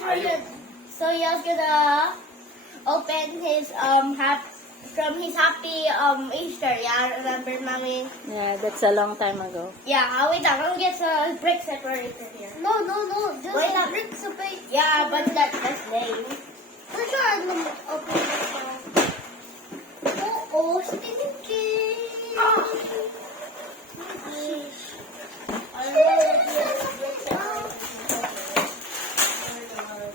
guys, so Yo's gonna open his from his happy Easter. Yeah, remember, mommy? Yeah, that's a long time ago. Yeah, wait, I'm gonna get some brick separator here. No. Just Wait, a brick separator. Yeah, but that's lame. For sure, I'm gonna open this one. Oh, stinky. Ah.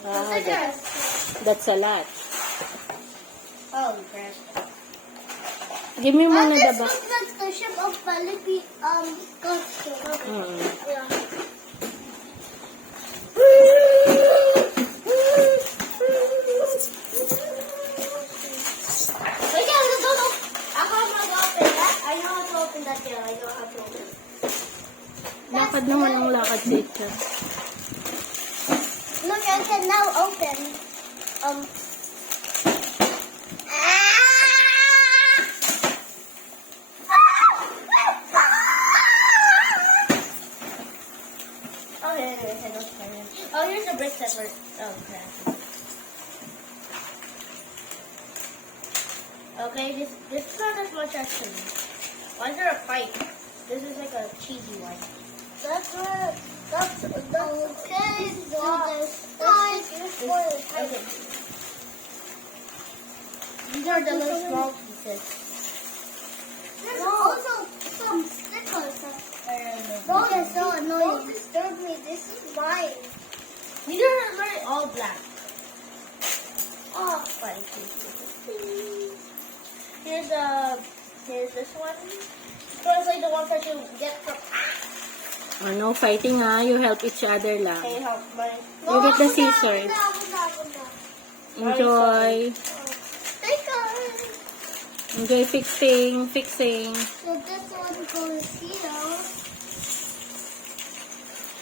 Wow, that's a lot. Oh, crap. Give me muna the This box. looks like the ship of Philippine culture. Yeah. Wait, yeah, no. Ako ang mag-open that. I know how to open that here. I know how to open it. Lakad naman ang lakad si Itcha. Look, I can now open. Oh, oh, here's a brick separator. Oh, crap. Okay, this is not as much actually. Why is there a pipe? This is like a cheesy one. That's okay. So the stars for Okay. These are the little small pieces. There's also some stickers. Those are so annoying. Don't disturb me. This is mine. These are very all black. Oh, Fine. Here's this one. So it's like the one that you get from. Oh, no fighting ha. You help each other lang. Can you help my? You get the scissors. Enjoy. Stickers. Enjoy fixing. So this one goes here.